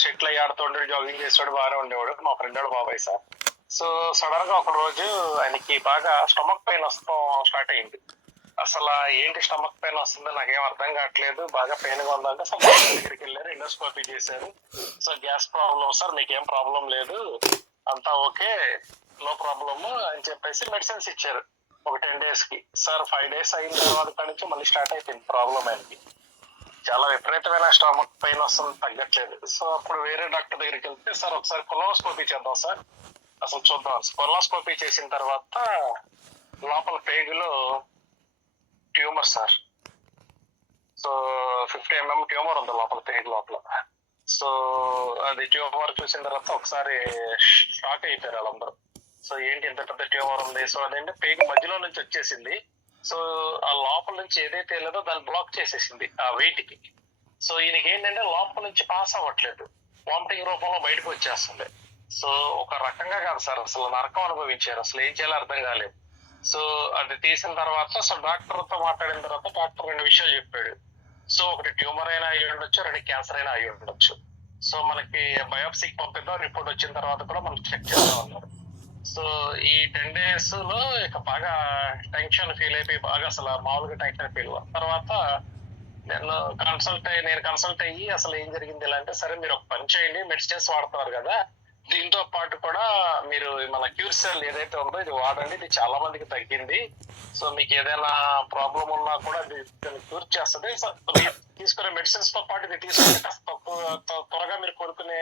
షెట్లు అయ్యి ఆడుతుండే జాగింగ్ చేసాడు, బాగానే ఉండేవాడు. మా ఫ్రెండ్ వాడు బాబాయ్ సార్. సో సడన్ గా ఒక రోజు ఆయనకి బాగా స్టమక్ పెయిన్ వస్తాం స్టార్ట్ అయింది. అసలు ఏంటి స్టమక్ పెయిన్ వస్తుందో నాకేం అర్థం కావట్లేదు, బాగా పెయిన్ గా ఉందంటే సో డాక్టర్ దగ్గరికి వెళ్ళారు, ఎండోస్కోపీ చేశారు. సో గ్యాస్ ప్రాబ్లం సార్, మీకేం ప్రాబ్లం లేదు, అంతా ఓకే, నో ప్రాబ్లమ్ అని చెప్పేసి మెడిసిన్స్ ఇచ్చారు ఒక 10 days కి. సార్ 5 days అయిన తర్వాత నుంచి మళ్ళీ స్టార్ట్ అయిపోయింది ప్రాబ్లం ఆయనకి. చాలా విపరీతమైన స్టమక్ పెయిన్ వస్తుంది, తగ్గట్లేదు. సో అప్పుడు వేరే డాక్టర్ దగ్గరికి వెళ్తే సార్ ఒకసారి కొలోనోస్కోపీ చేద్దాం సార్, అసలు చూద్దాం. కొలోనోస్కోపీ చేసిన తర్వాత లోపల పేగులో tumour sir. So 50 mm tumour ఉంది లోపల, పేగు లోపల. సో అది ట్యూమర్ చూసిన తర్వాత ఒకసారి షాక్ అయిపోయారు వాళ్ళందరూ. సో ఏంటి ఇంత పెద్ద ట్యూమర్ ఉంది, సో అదేంటి పేగు మధ్యలో నుంచి వచ్చేసింది. సో ఆ లోపల నుంచి ఏదైతే వెళ్ళదో దాన్ని బ్లాక్ చేసేసింది ఆ వెయిట్ కి. సో ఈయనకి ఏంటంటే లోపల నుంచి పాస్ అవ్వట్లేదు, వామిటింగ్ రూపంలో బయటకు వచ్చేస్తుంది. సో ఒక రకంగా కాదు సార్, అసలు నరకం అనుభవించారు, అసలు ఏం చేయాలో అర్థం కాలేదు. సో అది తీసిన తర్వాత సో డాక్టర్ తో మాట్లాడిన తర్వాత డాక్టర్ 2 విషయాలు చెప్పాడు. సో ఒకటి ట్యూమర్ అయినా అయ్యి ఉండొచ్చు, 2 క్యాన్సర్ అయినా అయ్యి ఉండొచ్చు. సో మనకి బయోప్సీకి పంపిద్దాం, రిపోర్ట్ వచ్చిన తర్వాత కూడా మనం చెక్ చేద్దాం అన్నారు. సో ఈ 10 days లో ఇక బాగా టెన్షన్ ఫీల్ అయిపోయి, బాగా అసలు మామూలుగా టెన్షన్ ఫీల్ తర్వాత నేను కన్సల్ట్ అయ్యి అసలు ఏం జరిగింది ఇలా అంటే, సరే మీరు ఒక పని చేయండి, మెడిసిన్స్ వాడుతున్నారు కదా, దీంతో పాటు కూడా మీరు మన క్యూర్ సెల్ ఏదైతే ఉందో ఇది వాడండి, ఇది చాలా మందికి తగ్గింది. సో మీకు ఏదైనా ప్రాబ్లం ఉన్నా కూడా అది క్యూర్ చేస్తుంది. మీరు తీసుకునే మెడిసిన్స్ తో పాటు ఇది తీసుకుంటే కాస్త త్వరగా మీరు కోరుకునే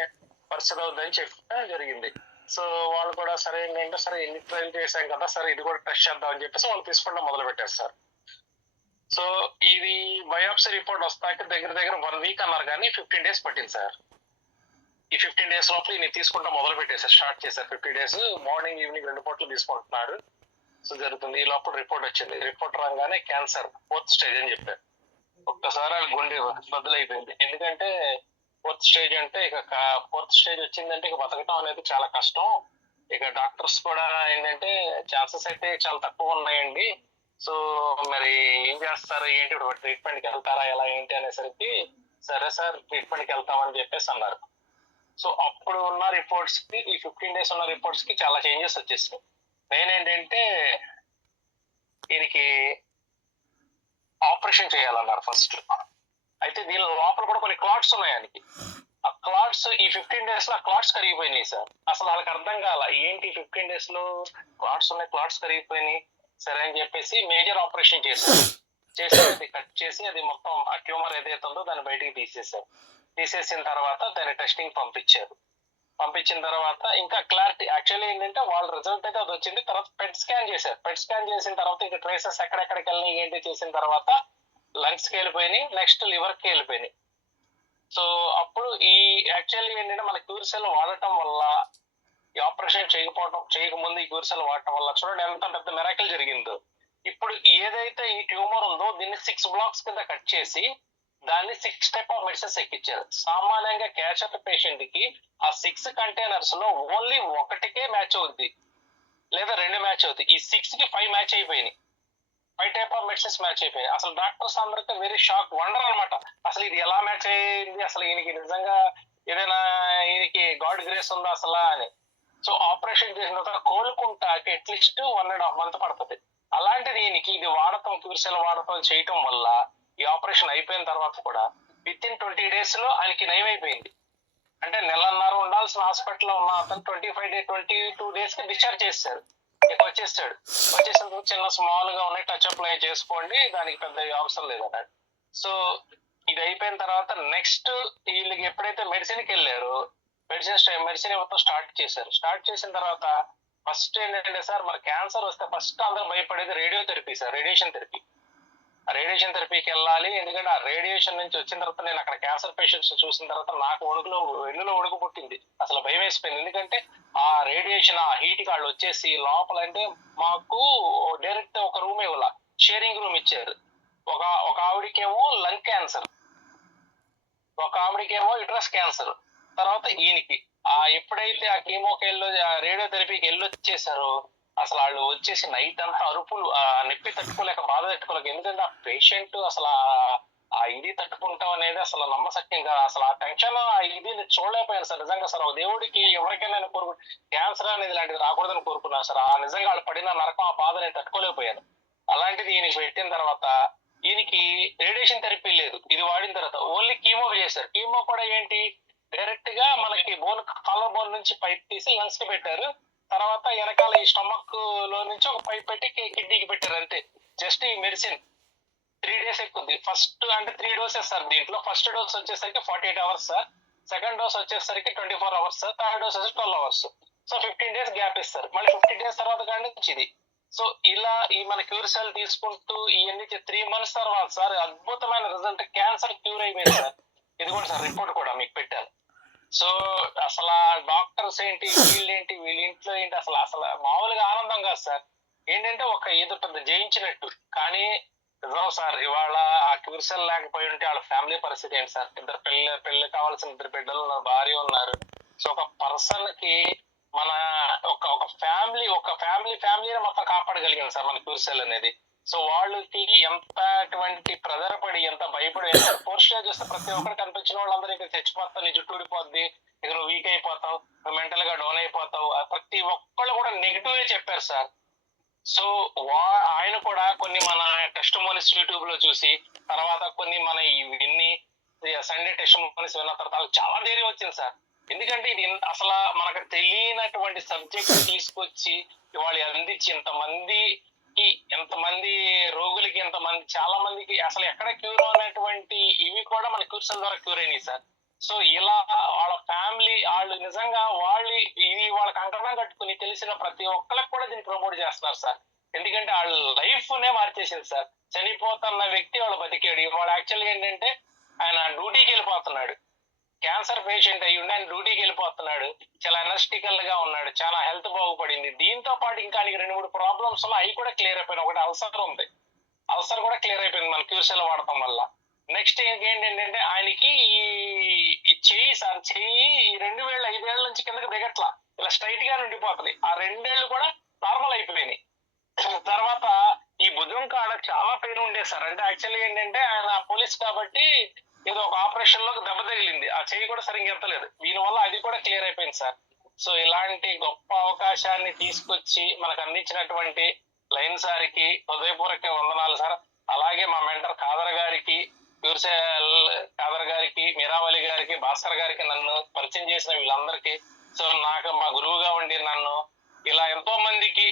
పరిస్థితి అవుతుందని చెప్పడం జరిగింది. సో వాళ్ళు కూడా సరే ఏంటంటే, సరే ఎన్ని ట్రైల్ చేశాం కదా, సరే ఇది కూడా టెస్ట్ చేద్దాం అని చెప్పేసి వాళ్ళు తీసుకోవడం మొదలు పెట్టారు సార్. సో ఇది బయోప్సీ రిపోర్ట్ వస్తాక దగ్గర 1 week అన్నారు, కానీ 15 days పట్టింది సార్. ఈ 15 days లోపల ఈయన తీసుకుంటా మొదలు పెట్టేసారు, స్టార్ట్ చేశారు. 50 days మార్నింగ్ ఈవినింగ్ 2 పూటలు తీసుకుంటున్నారు. సో జరుగుతుంది. ఈ లోపల రిపోర్ట్ వచ్చింది. రిపోర్ట్ రాగానే క్యాన్సర్ 4th stage అని చెప్పారు. ఒక్కసారి వాళ్ళ గుండె బదులైపోయింది. ఎందుకంటే 4th stage అంటే ఇక 4th stage వచ్చిందంటే ఇక బతకటం అనేది చాలా కష్టం. ఇక డాక్టర్స్ కూడా ఏంటంటే ఛాన్సెస్ అయితే చాలా తక్కువ ఉన్నాయండి, సో మరి ఏం చేస్తారు ఏంటి, ఇప్పుడు ట్రీట్మెంట్కి వెళ్తారా ఎలా ఏంటి అనేసరికి సరే సార్ ట్రీట్మెంట్కి వెళ్తామని చెప్పేసి అన్నారు. సో అప్పుడు ఉన్న రిపోర్ట్స్ కి ఈ 15 days ఉన్న రిపోర్ట్స్ కి చాలా చేంజెస్ వచ్చేసాయి. నేనేంటంటే దీనికి ఆపరేషన్ చేయాలన్నారు ఫస్ట్. అయితే దీని లోపల కూడా కొన్ని క్లాట్స్ ఉన్నాయి ఆయనకి. ఆ క్లాట్స్ ఈ 15 days లో ఆ క్లాట్స్ కరిగిపోయినాయి సార్. అసలు వాళ్ళకి అర్థం కాల ఏంటి 15 days లో క్లాట్స్ ఉన్నాయి, క్లాట్స్ కరిగిపోయినాయి. సరే అని చెప్పేసి మేజర్ ఆపరేషన్ చేశారు. అది కట్ చేసి అది మొత్తం ఆ ట్యూమర్ ఏదైతే ఉందో దాన్ని బయటికి తీసేసారు. తీసేసిన తర్వాత దాన్ని టెస్టింగ్ పంపించిన తర్వాత ఇంకా క్లారిటీ యాక్చువల్లీ ఏంటంటే వాళ్ళ రిజల్ట్ అయితే అది వచ్చింది. తర్వాత పెట్ స్కాన్ చేశారు. పెట్ స్కాన్ చేసిన తర్వాత ఇంకా ట్రేసెస్ ఎక్కడెక్కడికి వెళ్ళినాయి ఏంటి చేసిన తర్వాత లంగ్స్ కి వెళ్ళిపోయినాయి, నెక్స్ట్ లివర్ కి వెళ్ళిపోయినాయి. సో అప్పుడు ఈ యాక్చువల్లీ ఏంటంటే మన క్యూర్ సెల్ వాడటం వల్ల ఈ ఆపరేషన్ చేయకముందు ఈ క్యూర్ సెల్ వాడటం వల్ల చూడండి ఎంత పెద్ద మిరాకిల్ జరిగిందో. ఇప్పుడు ఏదైతే ఈ ట్యూమర్ ఉందో దీన్ని 6 blocks కింద కట్ చేసి దాన్ని 6 type ఆఫ్ మెడిసిన్స్ ఎక్కించారు. సామాన్యంగా క్యాన్సర్ పేషెంట్ కి ఆ 6 containers లో ఓన్లీ 1కే మ్యాచ్ అవుద్ది, లేదా 2 మ్యాచ్ అవుతాయి. ఈ 6 కి 5 మ్యాచ్ అయిపోయినాయి, 5 type ఆఫ్ మెడిసిన్స్ మ్యాచ్ అయిపోయినాయి. అసలు డాక్టర్స్ అందరికీ వెరీ షాక్, వండర్ అనమాట. అసలు ఇది ఎలా మ్యాచ్ అయింది, అసలు ఈయనకి నిజంగా ఏదైనా ఈయనకి గాడ్ గ్రేస్ ఉందా అసలు అని. సో ఆపరేషన్ చేసిన తర్వాత కోలుకుంటాకి అట్లీస్ట్ 1.5 month పడుతుంది. అలాంటిది ఈయనకి ఇది వాడటం, క్యూర్ సెల్ వాడటం చేయటం వల్ల ఈ ఆపరేషన్ అయిపోయిన తర్వాత కూడా విత్ ఇన్ 20 days లో ఆయనకి నయమైపోయింది. అంటే 1.5 ఉండాల్సిన హాస్పిటల్లో ఉన్న అతను 22 days కి డిశ్చార్జ్ చేశారు. ఇక వచ్చేసిన చిన్న స్మాల్ గా ఉన్నాయి, టచ్ అప్ చేసుకోండి, దానికి పెద్ద అవసరం లేదన్నాడు. సో ఇది అయిపోయిన తర్వాత నెక్స్ట్ వీళ్ళకి ఎప్పుడైతే మెడిసిన్కి వెళ్ళారో మెడిసిన్ ఇవ్వడం స్టార్ట్ చేశారు. స్టార్ట్ చేసిన తర్వాత ఫస్ట్ ఏంటంటే సార్ మన క్యాన్సర్ వస్తే ఫస్ట్ అందరూ భయపడేది రేడియోథెరపీ సార్, రేడియేషన్ థెరపీకి వెళ్ళాలి. ఎందుకంటే ఆ రేడియేషన్ నుంచి వచ్చిన తర్వాత నేను అక్కడ క్యాన్సర్ పేషెంట్స్ చూసిన తర్వాత నాకు వెన్నులో ఒడుగు పుట్టింది, అసలు భయం వేసిపోయింది. ఎందుకంటే ఆ రేడియేషన్ ఆ హీట్ కాళ్ళు వచ్చేసి లోపల అంటే మాకు డైరెక్ట్ ఒక రూమ్ ఇవ్వాల, షేరింగ్ రూమ్ ఇచ్చారు. ఒక ఆవిడకేమో లంగ్ క్యాన్సర్, ఒక ఆవిడకేమో యుటరస్ క్యాన్సర్. తర్వాత ఈయనకి ఎప్పుడైతే ఆ కీమోకి రేడియోథెరపీకి వెళ్ళొచ్చేసారో అసలు వాళ్ళు వచ్చేసి నైట్ అంతా అరుపులు, నొప్పి తట్టుకోలేక బాధ తట్టుకోలేక. ఎందుకంటే ఆ పేషెంట్ అసలు ఆ ఇది తట్టుకుంటాం అనేది అసలు నమ్మశక్యం కాదు. అసలు ఆ టెన్షన్ ఆ ఇది చూడలేకపోయాను సార్. నిజంగా సార్ ఒక దేవుడికి ఎవరికైనా నేను క్యాన్సర్ అనేది ఇలాంటిది రాకూడదని కోరుకున్నాను సార్. ఆ నిజంగా వాళ్ళు పడిన నరకం ఆ బాధ నేను తట్టుకోలేకపోయాను. అలాంటిది ఈయనకి పెట్టిన తర్వాత ఈయనకి రేడియేషన్ థెరపీ లేదు. ఇది వాడిన తర్వాత ఓన్లీ కీమో చేశారు. కీమో కూడా ఏంటి, డైరెక్ట్ గా మనకి కాలర్ బోన్ నుంచి పైప్ తీసి లంగ్స్ కి పెట్టారు. తర్వాత వెనకాల ఈ స్టమక్ లో నుంచి ఒక పైప్ పెట్టి కిడ్నీకి పెట్టారు అంతే. జస్ట్ ఈ మెడిసిన్ 3 days ఎక్కుంది. ఫస్ట్ అంటే 3 doses సార్. దీంట్లో ఫస్ట్ డోస్ వచ్చేసరికి 48 hours సార్, సెకండ్ డోస్ వచ్చేసరికి 24 hours సార్, థర్డ్ డోస్ వచ్చి 12 hours. సో 15 days గ్యాప్ ఇస్తారు. మళ్ళీ 15 days తర్వాత కాడి నుంచి ఇది. సో ఇలా ఈ మన క్యూర్ సెల్ తీసుకుంటూ ఇవన్నీ 3 months తర్వాత సార్ అద్భుతమైన రిజల్ట్, క్యాన్సర్ క్యూర్ అయిపోయింది సార్. ఇది కూడా సార్ రిపోర్ట్ కూడా మీకు పెట్టాను. సో అసలు డాక్టర్స్ ఏంటి, వీళ్ళేంటి, వీళ్ళ ఇంట్లో ఏంటి, అసలు అసలు మామూలుగా ఆనందం కాదు సార్. ఏంటంటే ఒక ఏదో పెద్ద జయించినట్టు. కానీ నిజం సార్, ఇవాళ ఆ క్యూర్ సెల్ లేకపోయి ఉంటే వాళ్ళ ఫ్యామిలీ పరిస్థితి ఏంటి సార్? పెళ్లి కావాల్సిన 2 బిడ్డలు ఉన్నారు, భార్య ఉన్నారు. సో ఒక పర్సన్ కి మన ఒక ఫ్యామిలీని మొత్తం కాపాడగలిగింది సార్ మన క్యూర్ సెల్ అనేది. సో వాళ్ళకి ఎంత అటువంటి ప్రెజర్ పడి, ఎంత భయపడి, ఎంత పోస్టర్ చేస్తే ప్రతి ఒక్కరు కనిపించిన వాళ్ళందరూ ఇక్కడ చచ్చిపోతావు, నీ జుట్టు ఊడిపోద్ది, ఇక నువ్వు వీక్ అయిపోతావు, నువ్వు మెంటల్ గా డౌన్ అయిపోతావు, ప్రతి ఒక్కళ్ళు కూడా నెగిటివ్ చెప్పారు సార్. సో ఆయన కూడా కొన్ని మన టెస్ట్ మోనిస్ యూట్యూబ్ లో చూసి, తర్వాత కొన్ని మన ఇవన్నీ సండే టెస్ట్ మోనిస్ విన్న తర్వాత చాలా ధైర్యం వచ్చింది సార్. ఎందుకంటే ఇది అసలు మనకు తెలియనటువంటి సబ్జెక్ట్ తీసుకొచ్చి ఇవాళ అందించి ఎంతమంది రోగులకి, ఎంతమంది చాలా మందికి అసలు ఎక్కడ క్యూర్ అనేటువంటి ఇవి కూడా మన క్యూర్ సెల్ ద్వారా క్యూర్ అయినాయి సార్. సో ఇలా వాళ్ళ ఫ్యామిలీ వాళ్ళు నిజంగా ఇది వాళ్ళకి కంకణం కట్టుకుని తెలిసిన ప్రతి ఒక్కరికి కూడా దీన్ని ప్రమోట్ చేస్తున్నారు సార్. ఎందుకంటే వాళ్ళ లైఫ్ నే మార్చేసింది సార్. చనిపోతున్న వ్యక్తి వాళ్ళు బతికాడు. వాళ్ళు యాక్చువల్గా ఏంటంటే ఆయన డ్యూటీకి వెళ్ళిపోతున్నాడు, క్యాన్సర్ పేషెంట్ అయ్యి ఉండి ఆయన డ్యూటీకి వెళ్ళిపోతున్నాడు, చాలా ఎనర్జిటికల్ గా ఉన్నాడు, చాలా హెల్త్ బాగుపడింది. దీంతో పాటు ఇంకా 2-3 ప్రాబ్లమ్స్ అవి కూడా క్లియర్ అయిపోయినాయి. ఒకటి అల్సర్ ఉంది, అల్సర్ కూడా క్లియర్ అయిపోయింది మన క్యూర్ సెల్ వాడటం వల్ల. నెక్స్ట్ ఏంటంటే ఆయనకి ఈ చెయ్యి సార్, చెయ్యి ఈ 2 వేళ్ళు 5 ఏళ్ల నుంచి కిందకి దిగట్లా, ఇలా స్ట్రైట్ గా ఉండిపోతుంది. ఆ 2 ఏళ్ళు కూడా నార్మల్ అయిపోయినాయి. తర్వాత ఈ భుజం కాడ చాలా పెయిన్ ఉండేది సార్. అంటే యాక్చువల్లీ ఏంటంటే ఆయన పోలీస్ కాబట్టి ఏదో ఒక ఆపరేషన్ లో దెబ్బ తగిలింది, ఆ చెయ్యి కూడా సరిగ్గా ఎత్తలేదు. దీనివల్ల అది కూడా క్లియర్ అయిపోయింది సార్. సో ఇలాంటి గొప్ప అవకాశాన్ని తీసుకొచ్చి మనకు అందించినటువంటి లైన్ సార్కి హృదయపూర్వక వందనాలు సార్. అలాగే మా మెంటర్ ఖాదర్ గారికి, ఖాదర్ గారికి, మీరావళి గారికి, భాస్కర్ గారికి, నన్ను పరిచయం చేసిన వీళ్ళందరికీ, సో నాకు మా గురువుగా ఉండి నన్ను ఇలా ఎంతో మందికి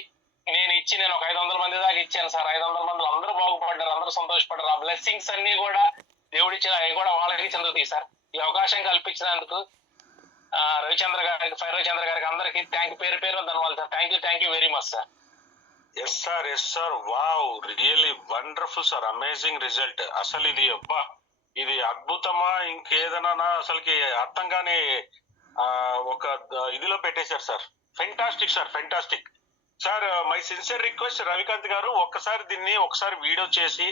నేను ఒక 500 మంది దాకా ఇచ్చాను సార్. 500 మంది అందరూ బాగుపడ్డారు, అందరూ సంతోషపడ్డారు. ఆ బ్లెస్సింగ్స్ అన్ని కూడా దేవుడిచ్చిన అవి కూడా వాళ్ళకి చెందుతాయి సార్. ఈ అవకాశం కల్పించినందుకు రవిచంద్ర గారికి అందరికి పేరు ధన్యవాదాలు sir. Thank you very much sir. Yes sir, wow, really wonderful sir, amazing result. అసలు ఇది అద్భుతమా ఇంకేదైనా అసలుకి అర్థం కాని ఒక ఇదిలో పెట్టేశారు సార్. Fantastic sir, fantastic sir. My sincere request Ravikanth garu, దీన్ని ఒకసారి వీడియో చేసి,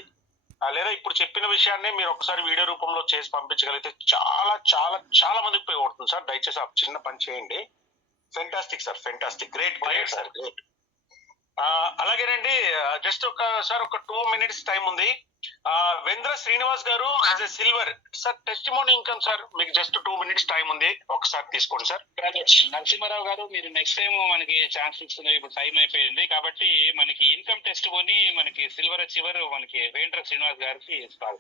లేదా ఇప్పుడు చెప్పిన విషయాన్ని మీరు ఒకసారి వీడియో రూపంలో చేసి పంపించగలిగితే చాలా చాలా చాలా మందికి ఉపయోగపడుతుంది సార్. దయచేసి ఆ చిన్న పని చేయండి. Fantastic sir, fantastic, great sir, great. అలాగేనండి, జస్ట్ ఒక 2 minutes టైం ఉంది. వేంద్ర శ్రీనివాస్ గారు as a silver sir testimony income sir, మీకు జస్ట్ 2 minutes టైం ఉంది, ఒకసారి తీసుకోండి సార్. నరసింహారావు గారు, మీరు నెక్స్ట్ టైం మనకి ఛాన్స్ ఇస్తున్నారు. ఇప్పుడు టైం అయిపోయింది కాబట్టి మనకి ఇన్కమ్ టెస్టిమోనీ మనకి సిల్వర్ అచీవర్ మనకి వేంద్ర శ్రీనివాస్ గారికి ఇస్తారు.